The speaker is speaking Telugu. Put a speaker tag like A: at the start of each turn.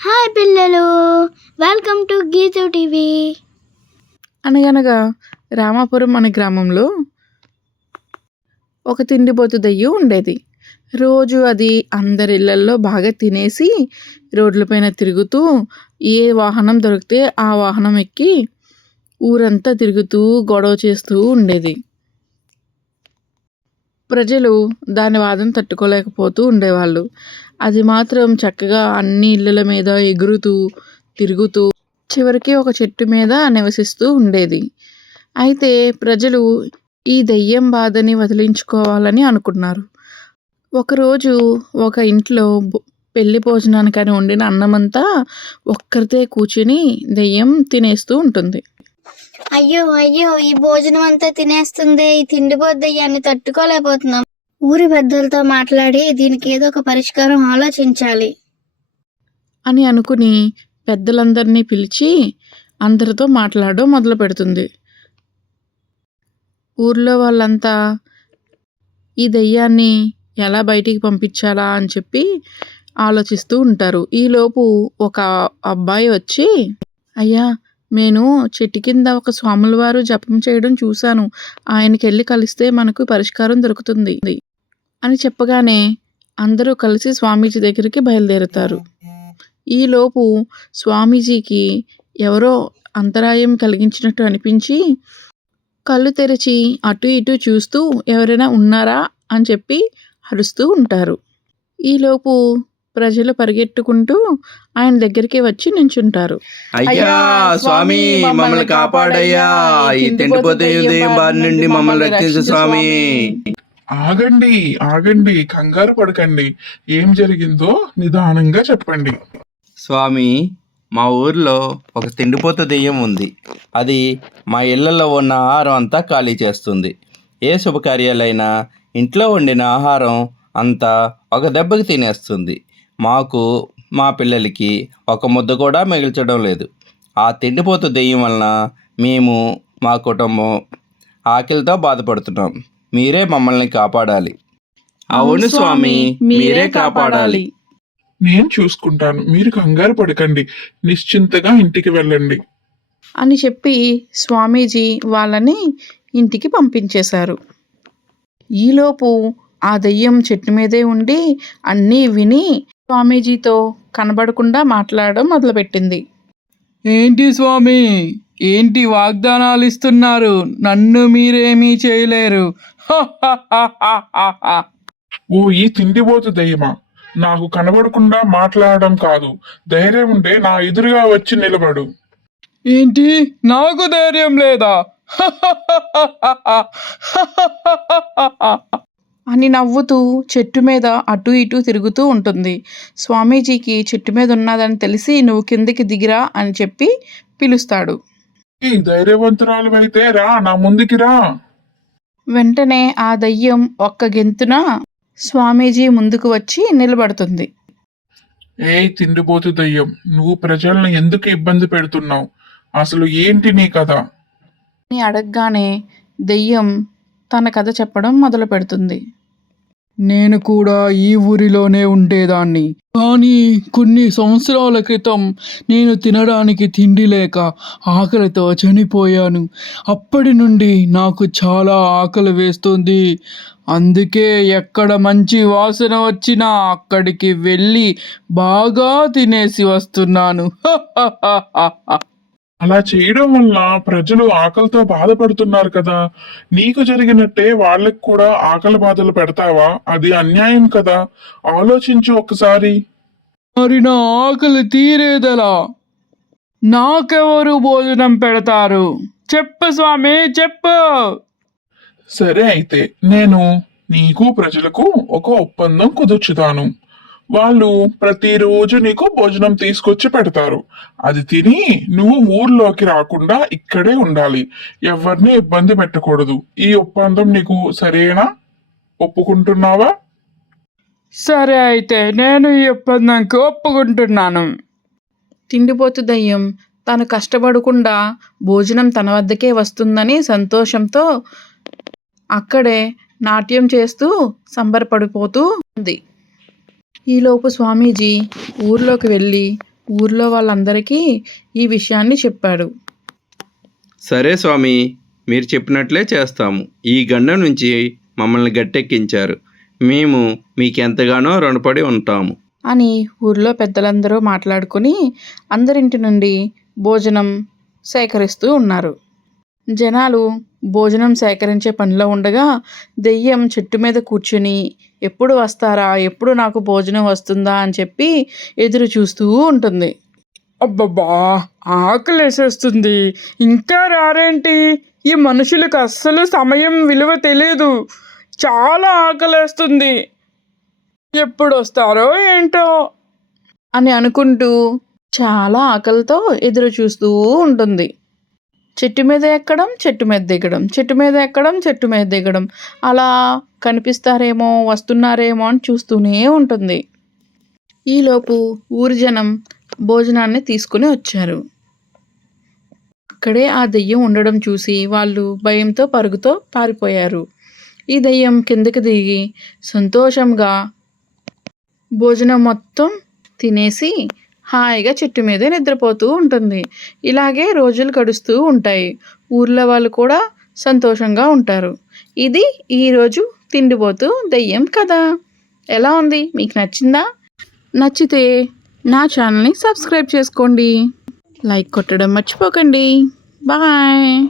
A: హాయ్ పిల్లలు వెల్కమ్ టు గీతు టీవీ.
B: అనగనగా రామాపురం అనే గ్రామంలో ఒక తిండిపోతు దయ్యం ఉండేది. రోజు అది అందరి ఇళ్ళల్లో బాగా తినేసి రోడ్లపైన తిరుగుతూ ఏ వాహనం దొరికితే ఆ వాహనం ఎక్కి ఊరంతా తిరుగుతూ గొడవ చేస్తూ ఉండేది. ప్రజలు దాని వాదన తట్టుకోలేకపోతూ ఉండేవాళ్ళు. అది మాత్రం చక్కగా అన్ని ఇళ్ళల మీద ఎగురుతూ తిరుగుతూ చివరికి ఒక చెట్టు మీద నివసిస్తూ ఉండేది. అయితే ప్రజలు ఈ దెయ్యం బాధని వదిలించుకోవాలని అనుకున్నారు. ఒకరోజు ఒక ఇంట్లో పెళ్ళి భోజనానికని వండిన అన్నమంతా ఒక్కరితే కూర్చుని దెయ్యం తినేస్తూ ఉంటుంది.
A: అయ్యో అయ్యో ఈ భోజనం అంతా తినేస్తుంది ఈ తిండిపోద్దయ్యాన్ని తట్టుకోలేకపోతున్నాం. ఊరి పెద్దలతో మాట్లాడి దీనికి ఏదో ఒక పరిష్కారం ఆలోచించాలి.
B: అని అనుకుని పెద్దలందరినీ పిలిచి అందరితో మాట్లాడడం మొదలు పెడుతుంది. ఊర్లో వాళ్ళంతా ఈ దెయ్యాన్ని ఎలా బయటికి పంపించాలా అని చెప్పి ఆలోచిస్తూ ఉంటారు. ఈలోపు ఒక అబ్బాయి వచ్చి అయ్యా నేను చెట్టు కింద ఒక స్వాముల వారు జపం చేయడం చూశాను. ఆయనకి వెళ్ళి కలిస్తే మనకు పరిష్కారం దొరుకుతుంది అని చెప్పగానే అందరూ కలిసి స్వామీజీ దగ్గరికి బయలుదేరుతారు. ఈలోపు స్వామీజీకి ఎవరో అంతరాయం కలిగించినట్టు అనిపించి కళ్ళు తెరిచి అటు ఇటు చూస్తూ ఎవరైనా ఉన్నారా? అని చెప్పి అరుస్తూ ఉంటారు. ఈలోపు ప్రజలు పరిగెట్టుకుంటూ ఆయన దగ్గరికి వచ్చి నించుంటారు.
C: అయ్యా స్వామి మమ్మల్ని కాపాడయ్యా. ఈ తిండిపోతే ఉదయం బారి నుండి మమ్మల్ని రక్షించు స్వామి.
D: ఆగండి ఆగండి కంగారు పడకండి. ఏం జరిగిందో నిదానంగా చెప్పండి.
C: స్వామి మా ఊర్లో ఒక తిండిపోత దెయ్యం ఉంది. అది మా ఇళ్ళలో ఉన్న ఆహారం అంతా ఖాళీ చేస్తుంది. ఏ శుభకార్యాలైనా ఇంట్లో వండిన ఆహారం అంతా ఒక దెబ్బకి తినేస్తుంది. మాకు మా పిల్లలకి ఒక ముద్ద కూడా మిగిల్చడం లేదు. ఆ తిండిపోత దెయ్యం వలన మేము మా కుటుంబం ఆకలితో బాధపడుతున్నాం. మీరే మమ్మల్ని కాపాడాలి. అవును స్వామి మీరే కాపాడాలి.
D: నేను చూసుకుంటాను. మీరు కంగారు పడకండి. నిశ్చింతగా ఇంటికి వెళ్ళండి.
B: అని చెప్పి స్వామీజీ వాళ్ళని ఇంటికి పంపించేశారు. ఈలోపు ఆ దెయ్యం చెట్టు మీదే ఉండి అన్నీ విని స్వామీజీతో కనబడకుండా మాట్లాడడం మొదలుపెట్టింది. ఏంటి స్వామి? ఏంటి వాగ్దానాలు ఇస్తున్నారు? నన్ను మీరేమీ చేయలేరు.
D: ఓ ఈ తిండిపోతు దయ్యమా. నాకు కనబడకుండా మాట్లాడడం కాదు. ధైర్యం ఉంటే నా ఎదురుగా వచ్చి నిలబడు.
B: ఏంటి? నాకు ధైర్యం లేదా? అని నవ్వుతూ చెట్టు మీద అటు ఇటు తిరుగుతూ ఉంటుంది. స్వామీజీకి చెట్టు మీద ఉన్నదని తెలిసి నువ్వు కిందికి దిగిరా అని చెప్పి పిలుస్తాడు.
D: ఈ రా నా ముందుకి రా.
B: వెంటనే ఆ దయ్యం ఒక్క గెంతున స్వామీజీ ముందుకు వచ్చి నిలబడుతుంది.
D: ఏ తిండిపోతు దయ్యం నువ్వు ప్రజల్ని ఎందుకు ఇబ్బంది పెడుతున్నావు? అసలు ఏంటి నీ కథ?
B: అని అడగగానే దెయ్యం తన కథ చెప్పడం మొదలు పెడుతుంది నేను కూడా ఈ ఊరిలోనే ఉండేదాన్ని. కానీ కొన్ని సంవత్సరాల క్రితం నేను తినడానికి తిండి లేక ఆకలితో చనిపోయాను. అప్పటి నుండి నాకు చాలా ఆకలి వేస్తుంది. అందుకే ఎక్కడ మంచి వాసన వచ్చినా అక్కడికి వెళ్ళి బాగా తినేసి వస్తున్నాను.
D: అలా చేయడం వల్ల ప్రజలు ఆకలితో బాధపడుతున్నారు కదా. నీకు జరిగినట్టే వాళ్ళకి కూడా ఆకలి బాధలు పెడతావా? అది అన్యాయం కదా. ఆలోచించు ఒకసారి
B: మరి నా ఆకలి తీరేదలా. నాకెవరు భోజనం పెడతారు? చెప్పు స్వామి చెప్పు.
D: సరే అయితే నేను నీకు ప్రజలకు ఒక ఒప్పందం కుదుర్చుతాను. వాళ్ళు ప్రతిరోజు నీకు భోజనం తీసుకొచ్చి పెడతారు. అది తిని నువ్వు ఊర్లోకి రాకుండా ఇక్కడే ఉండాలి. ఎవరిని ఇబ్బంది పెట్టకూడదు. ఈ ఒప్పందం నీకు సరేనా? ఒప్పుకుంటున్నావా?
B: సరే అయితే నేను ఈ ఒప్పందంకి ఒప్పుకుంటున్నాను. తిండిపోతు దయ్యం. తను కష్టపడకుండా భోజనం తన వద్దకే వస్తుందని సంతోషంతో అక్కడే నాట్యం చేస్తూ సంబరపడిపోతూ ఉంది. ఈలోపు స్వామీజీ ఊర్లోకి వెళ్ళి ఊర్లో వాళ్ళందరికీ ఈ విషయాన్ని చెప్పాడు.
C: సరే స్వామి మీరు చెప్పినట్లే చేస్తాము. ఈ గండం నుంచి మమ్మల్ని గట్టెక్కించారు. మేము మీకెంతగానో రుణపడి ఉంటాము.
B: అని ఊర్లో పెద్దలందరూ మాట్లాడుకుని అందరింటి నుండి భోజనం సేకరిస్తూ ఉన్నారు. జనాలు భోజనం సేకరించే పనిలో ఉండగా దెయ్యం చెట్టు మీద కూర్చుని ఎప్పుడు వస్తారా? ఎప్పుడు నాకు భోజనం వస్తుందా? అని చెప్పి ఎదురు చూస్తూ ఉంటుంది. అబ్బబ్బా! ఆకలి వేసేస్తుంది ఇంకా రారేంటి? ఈ మనుషులకు అస్సలు సమయం విలువ తెలియదు చాలా ఆకలేస్తుంది. ఎప్పుడు వస్తారో ఏంటో? అని అనుకుంటూ చాలా ఆకలితో ఎదురు చూస్తూ ఉంటుంది. చెట్టు మీద ఎక్కడం చెట్టు మీద దిగడం. చెట్టు మీద ఎక్కడం చెట్టు మీద దిగడం. అలా కనిపిస్తారేమో వస్తున్నారేమో అని చూస్తూనే ఉంటుంది. ఈలోపు ఊరి జనం భోజనాన్ని తీసుకుని వచ్చారు. అక్కడే ఆ దెయ్యం ఉండడం చూసి వాళ్ళు భయంతో పరుగుతో పారిపోయారు. ఈ దెయ్యం కిందకి దిగి సంతోషంగా భోజనం మొత్తం తినేసి హాయిగా చెట్టు మీదే నిద్రపోతూ ఉంటుంది. ఇలాగే రోజులు గడుస్తూ ఉంటాయి. ఊర్లో వాళ్ళు కూడా సంతోషంగా ఉంటారు. ఇది ఈరోజు తిండిపోతూ దెయ్యం కదా ఎలా ఉంది? మీకు నచ్చిందా? నచ్చితే నా ఛానల్ని సబ్స్క్రైబ్ చేసుకోండి. లైక్ కొట్టడం మర్చిపోకండి. బాయ్.